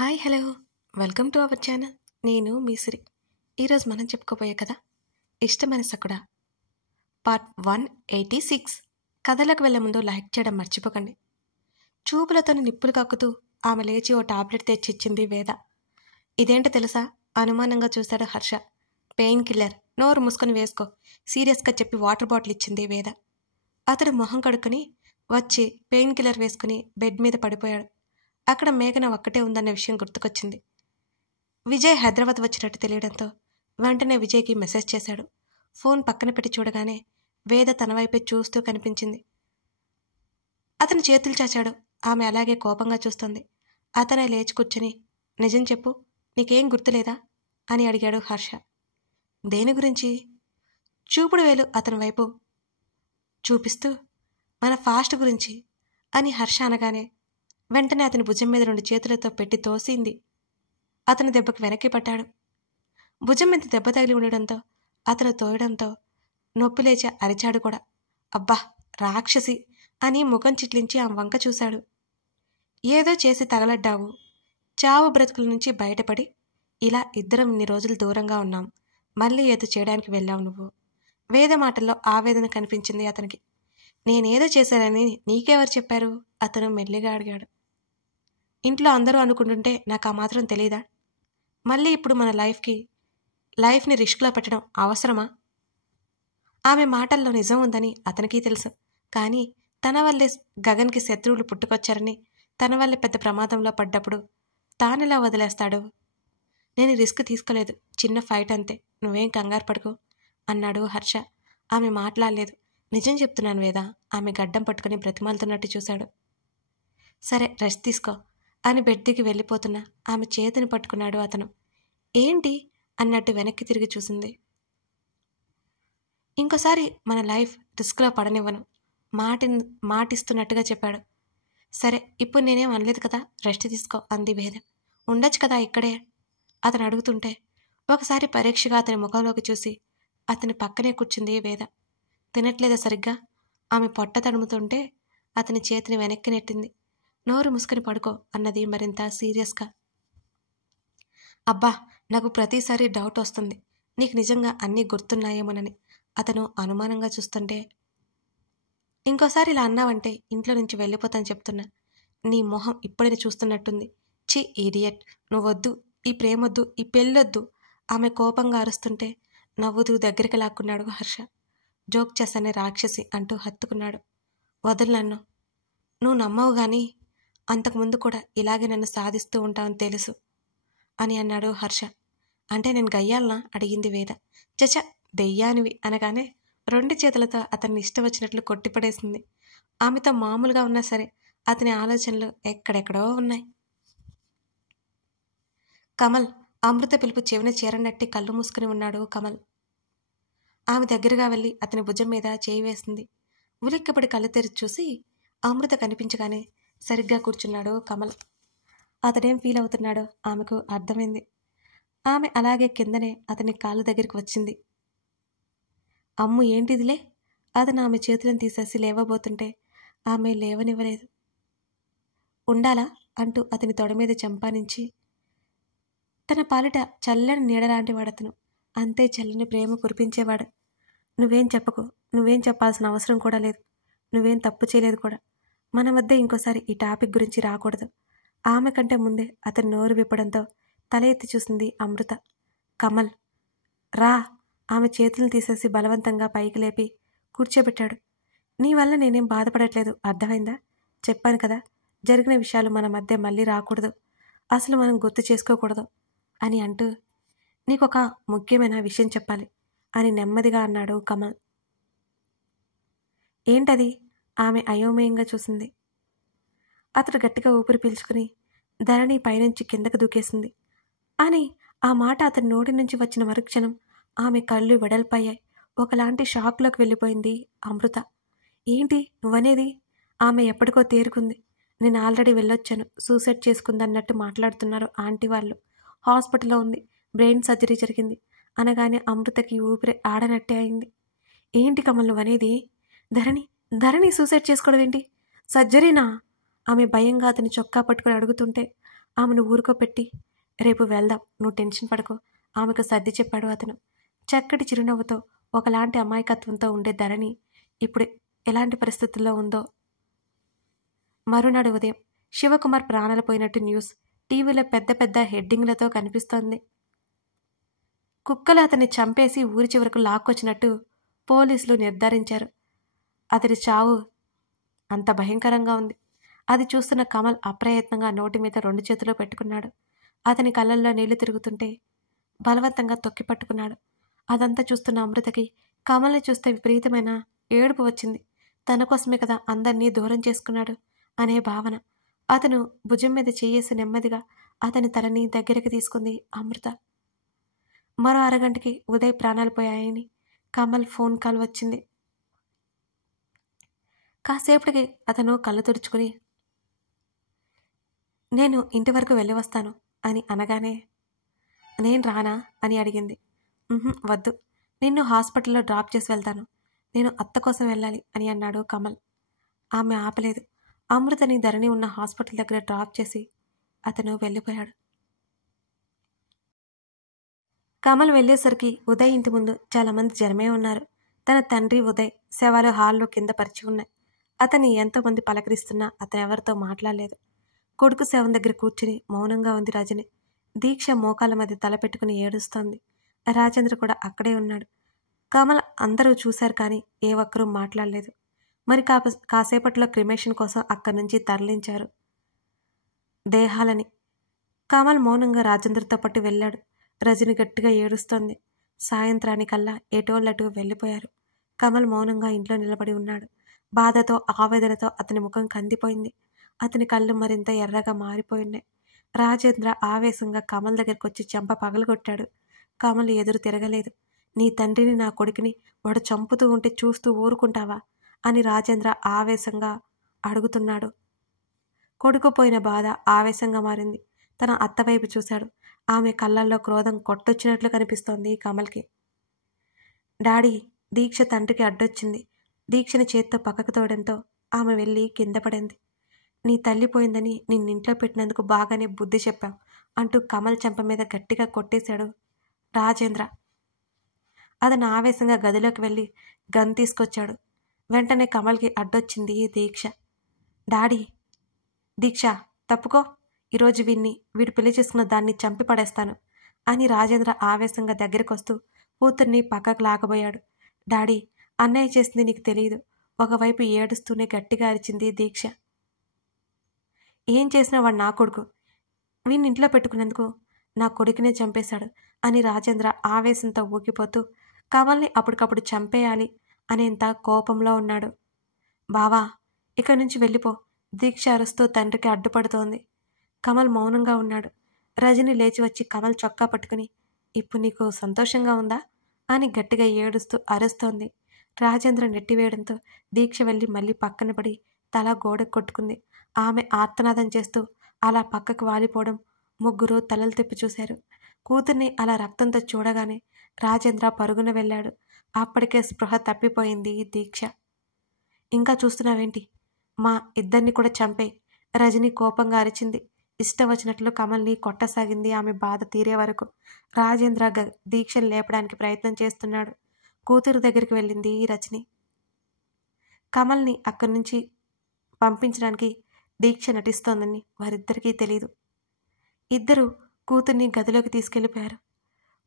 Hi hello welcome to our channel. నేను మీ సిరి. ఈరోజు మనం చెప్పుకోబోయే కథ ఇష్టమైన సకుడా పార్ట్ 186. కథలకు వెళ్ళే ముందు లైక్ చేయడం మర్చిపోకండి. చూపులతో నిప్పులు కక్కుతూ ఆమె లేచి ఓ టాబ్లెట్ తెచ్చిచ్చింది వేద. ఇదేంటో తెలుసా? అనుమానంగా చూశాడు హర్ష. పెయిన్ కిల్లర్, నోరు మూసుకొని వేసుకో, సీరియస్గా చెప్పి వాటర్ బాటిల్ ఇచ్చింది వేద. అతడు మొహం కడుక్కుని వచ్చి పెయిన్ కిల్లర్ వేసుకుని బెడ్ మీద పడిపోయాడు. అక్కడ మేఘన ఒక్కటే ఉందన్న విషయం గుర్తుకొచ్చింది. విజయ్ హైదరాబాద్ వచ్చినట్టు తెలియడంతో వెంటనే విజయ్కి మెసేజ్ చేశాడు. ఫోన్ పక్కన పెట్టి చూడగానే వేద తన వైపే చూస్తూ కనిపించింది. అతను చేతులు చాచాడు. ఆమె అలాగే కోపంగా చూస్తుంది. అతనే లేచి కూర్చొని, నిజం చెప్పు, నీకేం గుర్తులేదా అని అడిగాడు హర్ష. దేని గురించి? చూపుడు వేలు అతని వైపు చూపిస్తూ, మన ఫాస్ట్ గురించి అని హర్ష అనగానే వెంటనే అతని భుజం మీద 2 చేతులతో పెట్టి తోసింది. అతని దెబ్బకు వెనక్కి పడ్డాడు. భుజం మీద దెబ్బ తగిలి ఉండడంతో అతను తోయడంతో నొప్పి లేచి అరిచాడు కూడా. అబ్బా రాక్షసి అని ముఖం చిట్లించి ఆ వంక చూశాడు. ఏదో చేసి తగలడ్డావు. చావు బ్రతుకుల నుంచి బయటపడి ఇలా ఇద్దరం ఇన్ని రోజులు దూరంగా ఉన్నాం. మళ్ళీ ఏదో చేయడానికి వెళ్ళావు నువ్వు. వేద మాటల్లో ఆవేదన కనిపించింది అతనికి. నేనేదో చేశానని నీకెవరు చెప్పారు? అతను మెల్లిగా అడిగాడు. ఇంట్లో అందరూ అనుకుంటుంటే నాకు ఆ మాత్రం తెలీదా? మళ్ళీ ఇప్పుడు మన లైఫ్ని రిస్క్లో పెట్టడం అవసరమా? ఆమె మాటల్లో నిజం ఉందని అతనికి తెలుసు. కానీ తన వల్లే గగన్కి శత్రువులు పుట్టుకొచ్చారని, తన వల్లే పెద్ద ప్రమాదంలో పడ్డప్పుడు తానెలా వదిలేస్తాడు? నేను రిస్క్ తీసుకోలేదు, చిన్న ఫైట్ అంతే, నువ్వేం కంగారు పడుకో అన్నాడు హర్ష. ఆమె మాట్లాడలేదు. నిజం చెప్తున్నాను వేదా, ఆమె గడ్డం పట్టుకుని బ్రతిమాలుతున్నట్టు చూశాడు. సరే రెస్ట్ తీసుకో అని బెడ్ దిగి వెళ్ళిపోతున్న ఆమె చేతిని పట్టుకున్నాడు అతను. ఏంటి అన్నట్టు వెనక్కి తిరిగి చూసింది. ఇంకోసారి మన లైఫ్ రిస్క్లో పడనివ్వను, మాటిస్తున్నట్టుగా చెప్పాడు. సరే ఇప్పుడు నేనేం అనలేదు కదా, రెస్ట్ తీసుకో అంది వేద. ఉండొచ్చు కదా ఇక్కడే అతను అడుగుతుంటే ఒకసారి పరీక్షగా అతని ముఖంలోకి చూసి అతని పక్కనే కూర్చుంది వేద. తినట్లేదా సరిగ్గా? ఆమె పొట్ట తడుముతుంటే అతని చేతిని వెనక్కి నెట్టింది. నోరు మూసుకొని పడుకో అన్నది మరింత సీరియస్గా. అబ్బా నాకు ప్రతిసారి డౌట్ వస్తుంది, నీకు నిజంగా అన్నీ గుర్తున్నాయేమోనని అతను అనుమానంగా చూస్తుంటే. ఇంకోసారి ఇలా అన్నావంటే ఇంట్లో నుంచి వెళ్ళిపోతాను చెప్తున్నా. నీ మొహం ఇప్పుడే చూస్తున్నట్టుంది. ఛీ ఈడియట్, నువ్వొద్దు, ఈ ప్రేమొద్దు, ఈ పెళ్ళొద్దు. ఆమె కోపంగా అరుస్తుంటే నవ్వుతూ దగ్గరికి లాక్కున్నాడు హర్ష. జోక్ చేశానే రాక్షసి అంటూ హత్తుకున్నాడు. వదలు నన్ను, నువ్వు నమ్మవు గాని అంతకుముందు కూడా ఇలాగే నన్ను సాధిస్తూ ఉంటావని తెలుసు అని అన్నాడు హర్ష. అంటే నేను గయ్యాలనా అడిగింది వేద. చచ దెయ్యానివి అనగానే 2 చేతులతో అతన్ని ఇష్టం వచ్చినట్లు కొట్టిపడేసింది. ఆమెతో మామూలుగా ఉన్నా సరే అతని ఆలోచనలు ఎక్కడెక్కడో ఉన్నాయి. కమల్ అమృత పిలుపు చెవిన చేరనట్టి కళ్ళు మూసుకుని ఉన్నాడు కమల్. ఆమె దగ్గరగా వెళ్ళి అతని భుజం మీద చేయి వేసింది. ఉలిక్కిపడి కళ్ళు తెరిచి చూసి అమృత కనిపించగానే సరిగ్గా కూర్చున్నాడు కమల్. అతడేం ఫీల్ అవుతున్నాడో ఆమెకు అర్థమైంది. ఆమె అలాగే కిందనే అతని కాళ్ళ దగ్గరికి వచ్చింది. అమ్ము ఏంటిదిలే? అతను ఆమె చేతులను తీసేసి లేవబోతుంటే ఆమె లేవనివ్వలేదు. ఉండాలా అంటూ అతని తొడ మీద చంపానించి, తన పాలిట చల్లని నీడలాంటి వాడతను, అంతే చల్లని ప్రేమ కురిపించేవాడు. నువ్వేం చెప్పకు, నువ్వేం చెప్పాల్సిన అవసరం కూడా లేదు, నువ్వేం తప్పు చేయలేదు కూడా. మన మధ్య ఇంకోసారి ఈ టాపిక్ గురించి రాకూడదు. ఆమె కంటే ముందే అతను నోరు విప్పడంతో తల ఎత్తి చూసింది అమృత. కమల్ రా. ఆమె చేతులను తీసేసి బలవంతంగా పైకి లేపి కూర్చోబెట్టాడు. నీ వల్ల నేనేం బాధపడట్లేదు, అర్థమైందా? చెప్పాను కదా, జరిగిన విషయాలు మన మధ్య మళ్ళీ రాకూడదు, అసలు మనం గుర్తు చేసుకోకూడదు అని అంటూ, నీకొక ముఖ్యమైన విషయం చెప్పాలి అని నెమ్మదిగా అన్నాడు కమల్. ఏంటది? ఆమె అయోమయంగా చూసింది. అతడు గట్టిగా ఊపిరి పీల్చుకుని ధరణి పైనుంచి కిందకు దూకేసింది అని ఆ మాట అతని నోటి నుంచి వచ్చిన మరుక్షణం ఆమె కళ్ళు వెడల్పయ్యాయి. ఒకలాంటి షాక్లోకి వెళ్ళిపోయింది అమృత. ఏంటి నువ్వనేది? ఆమె ఎప్పటికో తేరుకుంది. నేను ఆల్రెడీ వెళ్ళొచ్చాను, సూసైడ్ చేసుకుందన్నట్టు మాట్లాడుతున్నారు ఆంటీ వాళ్ళు. హాస్పిటల్లో ఉంది, బ్రెయిన్ సర్జరీ జరిగింది అనగానే అమృతకి ఊపిరి ఆడనట్టే అయింది. ఏంటి కమల్ నువ్వనేది? ధరణి సూసైడ్ చేసుకోవడం ఏంటి? సర్జరీనా? ఆమె భయంగా అతని చొక్కా పట్టుకుని అడుగుతుంటే ఆమెను ఊరుకోపెట్టి, రేపు వెళ్దాం, నువ్వు టెన్షన్ పడకు, ఆమెకు సర్ది చెప్పాడు అతను. చక్కటి చిరునవ్వుతో, ఒకలాంటి అమాయకత్వంతో ఉండే ధరణి ఇప్పుడు ఎలాంటి పరిస్థితుల్లో ఉందో. మరునాడు ఉదయం శివకుమార్ ప్రాణాలు పోయినట్టు న్యూస్ టీవీలో పెద్ద పెద్ద హెడ్డింగ్లతో కనిపిస్తోంది. కుక్కలు అతన్ని చంపేసి ఊరి చివరకు లాక్కొచ్చినట్టు పోలీసులు నిర్ధారించారు. అతడి చావు అంత భయంకరంగా ఉంది. అది చూస్తున్న కమల్ అప్రయత్నంగా నోటి మీద 2 చేతులు పెట్టుకున్నాడు. అతని కళ్ళల్లో నీళ్లు తిరుగుతుంటే బలవంతంగా తొక్కి పట్టుకున్నాడు. అదంతా చూస్తున్న అమృతకి కమల్ని చూస్తే విపరీతమైన ఏడుపు వచ్చింది. తన కోసమే కదా అందర్నీ దూరం చేసుకున్నాడు అనే భావన. అతను భుజం మీద చేయేసి నెమ్మదిగా అతని తలని దగ్గరికి తీసుకుంది అమృత. మరో అరగంటకి ఉదయ్ ప్రాణాలు పోయాయని కమల్ ఫోన్ కాల్ వచ్చింది. కాసేపటికి అతను కళ్ళు తుడుచుకుని, నేను ఇంటి వరకు వెళ్ళి వస్తాను అని అనగానే, నేను రానా అని అడిగింది. వద్దు, నిన్ను హాస్పిటల్లో డ్రాప్ చేసి వెళ్తాను, నేను అత్త కోసం వెళ్ళాలి అని అన్నాడు కమల్. ఆమె ఆపలేదు. అమృతని ధరణి ఉన్న హాస్పిటల్ దగ్గర డ్రాప్ చేసి అతను వెళ్ళిపోయాడు. కమల్ వెళ్ళేసరికి ఉదయ్ ఇంటి ముందు చాలామంది జనమే ఉన్నారు. తన తండ్రి ఉదయ్ శవాలు హాల్లో కింద పరిచి ఉన్నాయి. అతన్ని ఎంతోమంది పలకరిస్తున్నా అతను ఎవరితో మాట్లాడలేదు. కొడుకు శవం దగ్గర కూర్చుని మౌనంగా ఉంది రజని. దీక్ష మోకాల మధ్య తల పెట్టుకుని ఏడుస్తోంది. రాజేంద్ర కూడా అక్కడే ఉన్నాడు. కమల్ అందరూ చూశారు కానీ ఏ ఒక్కరూ మాట్లాడలేదు. మరి కాసేపట్లో క్రిమేషన్ కోసం అక్కడి నుంచి తరలించారు దేహాలని. కమల్ మౌనంగా రాజేంద్రతో పాటు వెళ్ళాడు. రజని గట్టిగా ఏడుస్తోంది. సాయంత్రానికల్లా ఎటోళ్ళటు వెళ్ళిపోయారు. కమల్ మౌనంగా ఇంట్లో నిలబడి ఉన్నాడు. బాధతో ఆవేదనతో అతని ముఖం కందిపోయింది. అతని కళ్ళు మరింత ఎర్రగా మారిపోయినాయి. రాజేంద్ర ఆవేశంగా కమల్ దగ్గరికి వచ్చి చెంప పగలగొట్టాడు. కమల్ ఎదురు తిరగలేదు. నీ తండ్రిని, నా కొడుకుని వాడు చంపుతూ ఉంటే చూస్తూ ఊరుకుంటావా అని రాజేంద్ర ఆవేశంగా అడుగుతున్నాడు. కొడుకు పోయిన బాధ ఆవేశంగా మారింది. తన అత్తవైపు చూశాడు. ఆమె కళ్ళల్లో క్రోధం కొట్టొచ్చినట్లు కనిపిస్తోంది కమల్కి. డాడీ, దీక్ష తండ్రికి అడ్డొచ్చింది. దీక్షని చేత్తో పక్కకు తోడంతో ఆమె వెళ్ళి కింద పడింది. నీ తల్లి పోయిందని నిన్నింట్లో పెట్టినందుకు బాగానే బుద్ధి చెప్పావు అంటూ కమల్ చెంప మీద గట్టిగా కొట్టేశాడు రాజేంద్ర. అతను ఆవేశంగా గదిలోకి వెళ్ళి గన్ తీసుకొచ్చాడు. వెంటనే కమల్కి అడ్డొచ్చింది దీక్ష. డాడీ, దీక్ష తప్పుకో, ఈరోజు వీడు పెళ్లి చేసుకున్న దాన్ని చంపి పడేస్తాను అని రాజేంద్ర ఆవేశంగా దగ్గరకొస్తూ కూతుర్ని పక్కకు లాగబోయాడు. డాడీ, అన్నయ్య చేసింది నీకు తెలియదు. ఒకవైపు ఏడుస్తూనే గట్టిగా అరిచింది దీక్ష. ఏం చేసినా వాడు నా కొడుకు. వీడిని ఇంట్లో పెట్టుకున్నందుకు నా కొడుకునే చంపేశాడు అని రాజేంద్ర ఆవేశంతో ఊగిపోతూ కమల్ని అప్పటికప్పుడు చంపేయాలి అనేంత కోపంలో ఉన్నాడు. బావా, ఇక్కడి నుంచి వెళ్ళిపో, దీక్ష అరుస్తూ తండ్రికి అడ్డుపడుతోంది. కమల్ మౌనంగా ఉన్నాడు. రజని లేచి వచ్చి కమల్ చొక్కా పట్టుకుని, ఇప్పుడు నీకు సంతోషంగా ఉందా అని గట్టిగా ఏడుస్తూ అరుస్తోంది. రాజేంద్ర నెట్టివేయడంతో దీక్ష వెళ్ళి మళ్ళీ పక్కన పడి తల గోడకు కొట్టుకుంది. ఆమె ఆర్తనాదం చేస్తూ అలా పక్కకు వాలిపోవడం ముగ్గురు తలలు తిప్పి చూశారు. కూతుర్ని అలా రక్తంతో చూడగానే రాజేంద్ర పరుగున వెళ్ళాడు. అప్పటికే స్పృహ తప్పిపోయింది దీక్ష. ఇంకా చూస్తున్నావేంటి, మా ఇద్దరిని కూడా చంపేయ్, రజని కోపంగా అరిచింది. ఇష్టం వచ్చినట్లు కమల్ని కొట్టసాగింది ఆమె బాధ తీరే వరకు. రాజేంద్ర దీక్షను లేపడానికి ప్రయత్నం చేస్తున్నాడు. కూతురు దగ్గరికి వెళ్ళింది రజని. కమల్ని అక్కడి నుంచి పంపించడానికి దీక్ష నటిస్తోందని వారిద్దరికీ తెలీదు. ఇద్దరు కూతుర్ని గదిలోకి తీసుకెళ్లిపోయారు.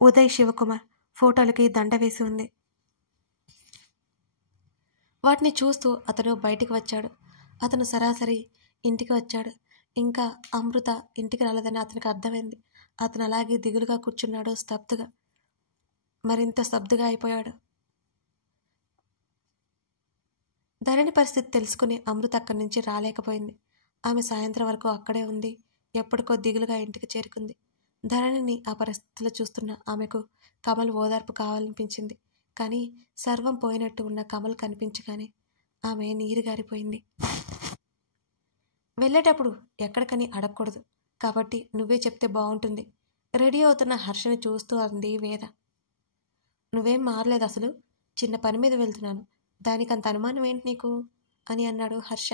ఉదయ్, శివకుమార్ ఫోటోలకి దండ వేసి ఉంది. వాటిని చూస్తూ అతను బయటికి వచ్చాడు. అతను సరాసరి ఇంటికి వచ్చాడు. ఇంకా అమృత ఇంటికి రాలేదని అతనికి అర్థమైంది. అతను అలాగే దిగులుగా కూర్చున్నాడు, స్తబ్దుగా. మరింత స్తబ్దుగా అయిపోయాడు. ధరణి పరిస్థితి తెలుసుకుని అమృత అక్కడి నుంచి రాలేకపోయింది. ఆమె సాయంత్రం వరకు అక్కడే ఉంది. ఎప్పటికో దిగులుగా ఇంటికి చేరుకుంది. ధరణిని ఆ పరిస్థితిలో చూస్తున్న ఆమెకు కమల్ ఓదార్పు కావాలనిపించింది. కానీ సర్వం పోయినట్టు ఉన్న కమల్ కనిపించగానే ఆమె నీరు గారిపోయింది. వెళ్ళేటప్పుడు ఎక్కడికని అడగకూడదు, కాబట్టి నువ్వే చెప్తే బాగుంటుంది. రెడీ అవుతున్న హర్షని చూస్తూ అంది వేద. నువ్వేం మారలేదు అసలు, చిన్న పని మీద వెళ్తున్నాను, దానికంత అనుమానం ఏంటి నీకు అని అన్నాడు హర్ష.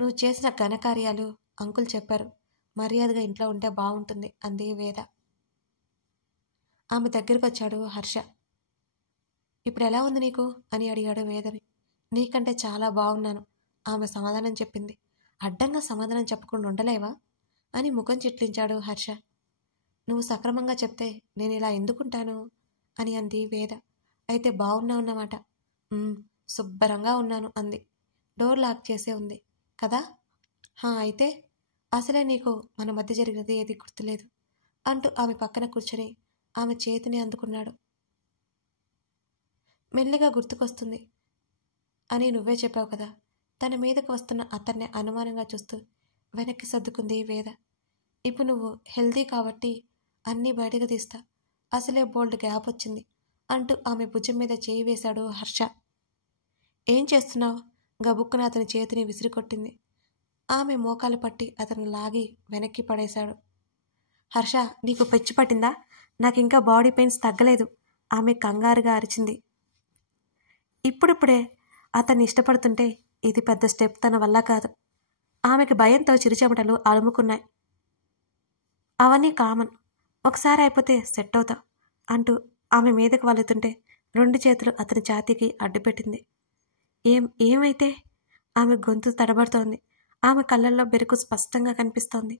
నువ్వు చేసిన ఘనకార్యాలు అంకుల్ చెప్పారు, మర్యాదగా ఇంట్లో ఉంటే బాగుంటుంది అంది వేద. ఆమె దగ్గరికి వచ్చాడు హర్ష. ఇప్పుడు ఎలా ఉంది నీకు అని అడిగాడు వేదని. నీకంటే చాలా బాగున్నాను ఆమె సమాధానం చెప్పింది. అడ్డంగా సమాధానం చెప్పకుండా ఉండలేవా అని ముఖం చిట్లించాడు హర్ష. నువ్వు సక్రమంగా చెప్తే నేను ఇలా ఎందుకుంటాను అని అంది వేద. అయితే బాగున్నావున్నమాట. శుభ్రంగా ఉన్నాను అంది. డోర్ లాక్ చేసే ఉంది కదా. అయితే అసలే నీకు మన మధ్య జరిగినది ఏది గుర్తులేదు అంటూ ఆమె పక్కన కూర్చొని ఆమె చేతిని అందుకున్నాడు. మెల్లిగా గుర్తుకొస్తుంది అని నువ్వే చెప్పావు కదా. తన మీదకు వస్తున్న అతన్ని అనుమానంగా చూస్తూ వెనక్కి సర్దుకుంది వేద. ఇప్పుడు నువ్వు హెల్దీ కాబట్టి అన్నీ బయటకు తీస్తా. అసలే బోల్డ్ గ్యాప్ వచ్చింది అంటూ ఆమె భుజం మీద చేయి వేశాడు హర్ష. ఏం చేస్తున్నావు గబుక్కున అతని చేతిని విసిరికొట్టింది. ఆమె మోకాలు పట్టి అతను లాగి వెనక్కి పడేశాడు. హర్ష, నీకు పిచ్చి పట్టిందా? నాకింకా బాడీ పెయిన్స్ తగ్గలేదు ఆమె కంగారుగా అరిచింది. ఇప్పుడిప్పుడే అతన్ని ఇష్టపడుతుంటే ఇది పెద్ద స్టెప్ తన వల్ల కాదు. ఆమెకి భయంతో చిరుచెమటలు అలుముకున్నాయి. అవన్నీ కామన్, ఒకసారి అయిపోతే సెట్ అవుతా అంటూ ఆమె మీదకు వాలుతుంటే 2 చేతులు అతని ఛాతీకి అడ్డుపెట్టింది. ఏమైతే? ఆమె గొంతు తడబడుతోంది. ఆమె కళ్ళల్లో బెరుకు స్పష్టంగా కనిపిస్తోంది.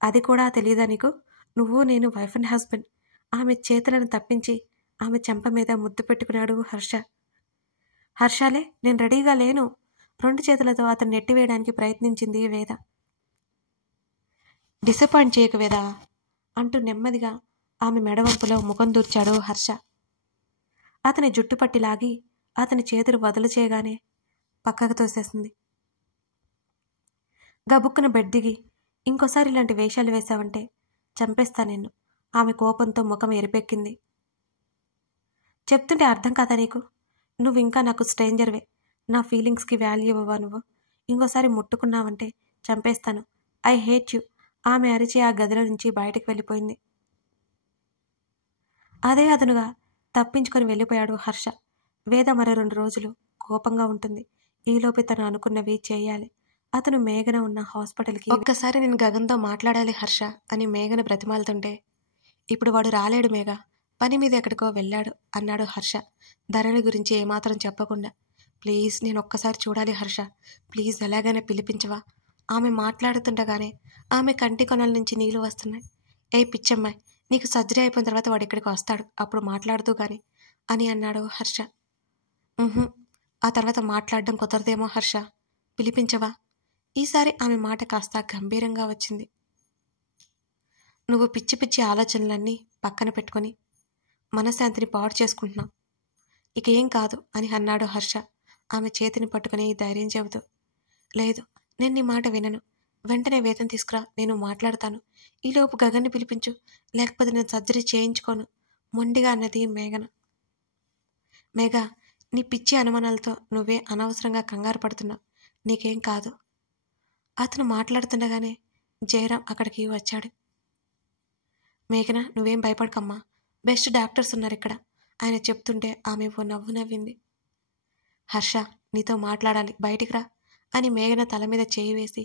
అది కూడా తెలియదా నీకు? నువ్వు నేను వైఫ్ అండ్ హస్బెండ్. ఆమె చేతులను తప్పించి ఆమె చెంప మీద ముద్దు పెట్టుకున్నాడు హర్ష. హర్షాలే, నేను రెడీగా లేను 2 చేతులతో అతను నెట్టివేయడానికి ప్రయత్నించింది వేద. డిసప్పాయింట్ చేయకు వేదా అంటూ నెమ్మదిగా ఆమె మెడవంపులో ముఖం దూర్చాడు హర్ష. అతని జుట్టు పట్టి లాగి అతని చేతులు వదులు చేయగానే పక్కకు తోసేసింది. గబుక్కున బెడ్ దిగి, ఇంకోసారి ఇలాంటి వేషాలు వేశావంటే చంపేస్తా నిన్ను. ఆమె కోపంతో ముఖం ఎరిపెక్కింది. చెప్తుంటే అర్థం కాదా నీకు? నువ్వు ఇంకా నాకు స్ట్రేంజర్వే. నా ఫీలింగ్స్కి వాల్యూ ఇవ్వవా నువ్వు? ఇంకోసారి ముట్టుకున్నావంటే చంపేస్తాను. I hate you. ఆమె అరిచి ఆ గదిలో నుంచి బయటకు వెళ్ళిపోయింది. అదే అదనుగా తప్పించుకొని వెళ్ళిపోయాడు హర్ష. వేద మరో 2 రోజులు కోపంగా ఉంటుంది. ఈలోపు తను అనుకున్నవి చేయాలి. అతను మేఘన ఉన్న హాస్పిటల్కి ఒక్కసారి నేను గగన్తో మాట్లాడాలి హర్ష అని మేఘన బ్రతిమాలుతుంటే, ఇప్పుడు వాడు రాలేడు మేఘ, పని మీద ఎక్కడికో వెళ్ళాడు అన్నాడు హర్ష ధరణి గురించి ఏమాత్రం చెప్పకుండా. ప్లీజ్ నేను ఒక్కసారి చూడాలి హర్ష, ప్లీజ్ ఎలాగైనా పిలిపించవా? ఆమె మాట్లాడుతుండగానే ఆమె కంటి కొనల నుంచి నీళ్లు వస్తున్నాయి. ఏ పిచ్చమ్మాయి, నీకు సర్జరీ అయిపోయిన తర్వాత వాడు ఇక్కడికి వస్తాడు, అప్పుడు మాట్లాడుతూ గాని అని అన్నాడు హర్ష. ఆ తర్వాత మాట్లాడడం కుదరదేమో హర్ష, పిలిపించవా? ఈసారి ఆమె మాట కాస్త గంభీరంగా వచ్చింది. నువ్వు పిచ్చి పిచ్చి ఆలోచనలన్నీ పక్కన పెట్టుకొని మనశ్శాంతిని పాడు చేసుకుంటున్నావు. ఇక ఏం కాదు అని అన్నాడు హర్ష ఆమె చేతిని పట్టుకుని ధైర్యం చెబుతూ. లేదు, నేను నీ మాట వినను. వెంటనే వేదన తీసుకురా, నేను మాట్లాడతాను. ఈలోపు గగన్ని పిలిపించు, లేకపోతే నేను సర్జరీ చేయించుకోను మొండిగా అన్నది మేఘన. మేఘ, నీ పిచ్చి అనుమానాలతో నువ్వే అనవసరంగా కంగారు పడుతున్నావు. నీకేం కాదు. అతను మాట్లాడుతుండగానే జయరాం అక్కడికి వచ్చాడు. మేఘన, నువ్వేం భయపడకమ్మా, బెస్ట్ డాక్టర్స్ ఉన్నారు ఇక్కడ ఆయన చెప్తుంటే ఆమె ఓ నవ్వు నవ్వింది. హర్ష, నీతో మాట్లాడాలి, బయటికి రా అని మేఘన తల మీద చేయి వేసి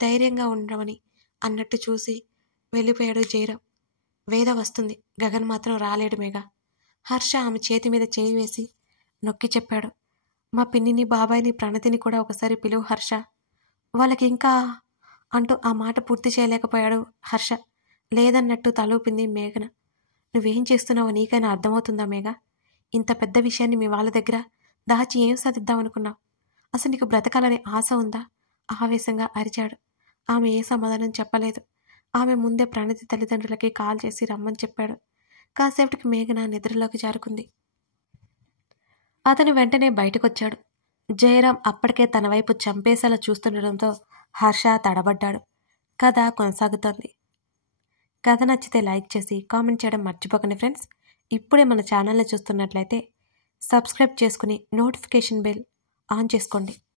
ధైర్యంగా ఉండమని అన్నట్టు చూసి వెళ్ళిపోయాడు జయరాం. వేద వస్తుంది, గగన్ మాత్రం రాలేడు మేఘ. హర్ష ఆమె చేతి మీద చేయి వేసి నొక్కి చెప్పాడు. మా పిన్నిని, బాబాయిని, ప్రణతిని కూడా ఒకసారి పిలువు హర్ష. వాళ్ళకి ఇంకా అంటూ ఆ మాట పూర్తి చేయలేకపోయాడు హర్ష. లేదన్నట్టు తలూపింది మేఘన. నువ్వేం చేస్తున్నావో నీకైనా అర్థమవుతుందా మేఘ? ఇంత పెద్ద విషయాన్ని మీ వాళ్ళ దగ్గర దాచి ఏం సాధిద్దామనుకున్నావు? అసలు నీకు బ్రతకాలనే ఆశ ఉందా? ఆవేశంగా అరిచాడు. ఆమె ఏ సమాధానం చెప్పలేదు. ఆమె ముందే ప్రణతి తల్లిదండ్రులకి కాల్ చేసి రమ్మని చెప్పాడు. కాసేపటికి మేఘన నిద్రలోకి జారుకుంది. అతను వెంటనే బయటకొచ్చాడు. జయరాం అప్పటికే తన వైపు చంపేసేలా చూస్తుండడంతో హర్ష తడబడ్డాడు. కథ కొనసాగుతోంది. కథ నచ్చితే లైక్ చేసి కామెంట్ చేయడం మర్చిపోకండి ఫ్రెండ్స్. ఇప్పుడే మన ఛానల్ని చూస్తున్నట్లయితే సబ్స్క్రైబ్ చేసుకుని నోటిఫికేషన్ బెల్ ఆన్ చేసుకోండి.